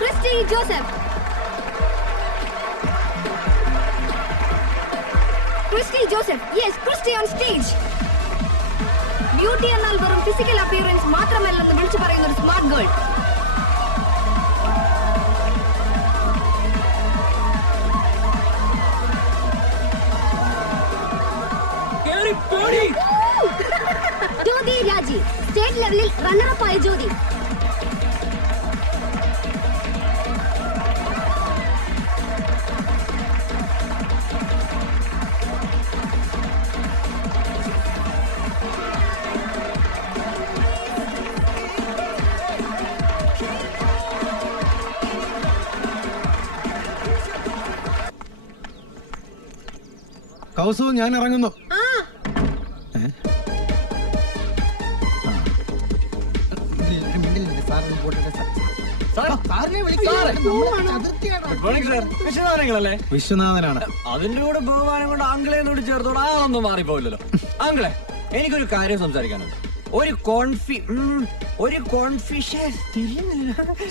Christy Joseph. Christy Joseph. Yes, Christy on stage. Beauty എന്നാൽ വെറും physical appearance മാത്രമല്ലെന്ന് വിളിച്ചു പറയുന്ന ഒരു സ്മാർട്ട് ഗേൾ. ജ്യോതി രാജി സ്റ്റേറ്റ് ലെവലിൽ റണ്ണറപ്പ് ആയ ജ്യോതി. കൗസു, ഞാൻ ഇറങ്ങുന്നു. വിശ്വനാഥനാണ്. അതിന്റെ കൂടെ ബഹുമാനം കൊണ്ട് ആംഗ്ലേ എന്നോട് ചേർത്തോട് ആളൊന്നും മാറിപ്പോയില്ലല്ലോ. ആംഗ്ലേ, എനിക്കൊരു കാര്യം സംസാരിക്കാനുണ്ട്.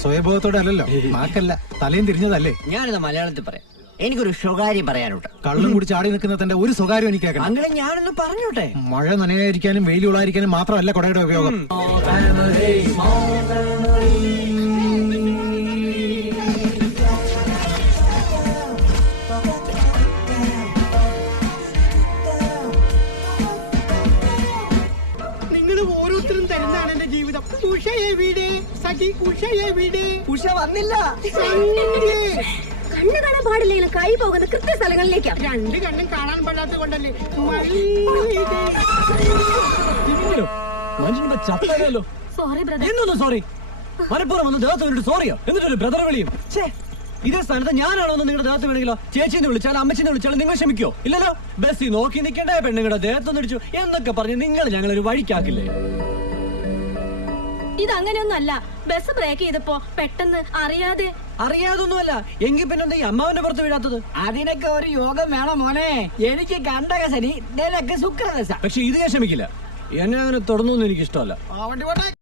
സ്വയംഭവത്തോടെ അല്ലല്ലോ, നാക്കല്ല തലയും തിരിഞ്ഞതല്ലേ. ഞാനിത് മലയാളത്തിൽ പറയാം. എനിക്കൊരു സ്വകാര്യം പറയാനുണ്ട്. കള്ളും കൂടി ചാടി നിൽക്കുന്ന തന്റെ ഒരു സ്വകാര്യം എനിക്ക് കേൾക്കണം. അങ്ങനെ ഞാനൊന്ന് പറഞ്ഞോട്ടെ. മഴ നനയായിരിക്കാനും വെയിൽ ഉളായിരിക്കാനും മാത്രമല്ല കൊടയുടെ ഉപയോഗം. നിങ്ങൾ ഓരോരുത്തരും തരുന്നതാണ് എന്റെ ജീവിതം. ഉഷ എവിടെ? സഖി ഉഷ എവിടെ? ഉഷ വന്നില്ല. കണ്ണു കാണാൻ പാടില്ലെങ്കിലും കൈ പോകുന്ന കൃത്യ സ്ഥലങ്ങളിലേക്കാണ്. രണ്ട് കണ്ണും കാണാൻ പാടാത്തത് കൊണ്ടല്ലേ. Sorry brother. എന്നൊന്ന് സോറി. മലപ്പുറം വന്ന് ദേഹത്ത് സോറിയോ എന്നിട്ടൊരു ബ്രദർ വിളിയും. ഇതേ സ്ഥാനത്ത് ഞാനാണോ നിങ്ങളുടെ ദേഹത്ത് വിളിക്കലോ? ചേച്ചിന്ന് വിളിച്ചാലും അമ്മച്ചിന്ന് വിളിച്ചാലും നിങ്ങൾ ക്ഷമിക്കോ? ഇല്ലല്ലോ. ബസ്സിൽ നോക്കി നിൽക്കേണ്ട പെണ്ണുങ്ങളുടെ ദേഹത്തൊന്നും ഇടിച്ചു എന്നൊക്കെ പറഞ്ഞ് നിങ്ങൾ ഞങ്ങളൊരു വഴിക്കാക്കില്ലേ? ഇതങ്ങനെയൊന്നുമല്ല. ബസ് ബ്രേക്ക് ചെയ്തപ്പോ പെട്ടെന്ന് അറിയാതൊന്നുമല്ല. എങ്കിൽ പിന്നെ എന്താ ഈ അമ്മാവന്റെ പുറത്ത് വീഴാത്തത്? അതിനൊക്കെ ഒരു യോഗം വേണം മോനെ. എനിക്ക് കണ്ടകശനി, നിനക്ക് ശുക്രദശ. പക്ഷെ ഇത് ഞാൻ ക്ഷമിക്കില്ല. എന്നെ അങ്ങനെ തുടർന്നൊന്നും എനിക്ക് ഇഷ്ടമല്ല.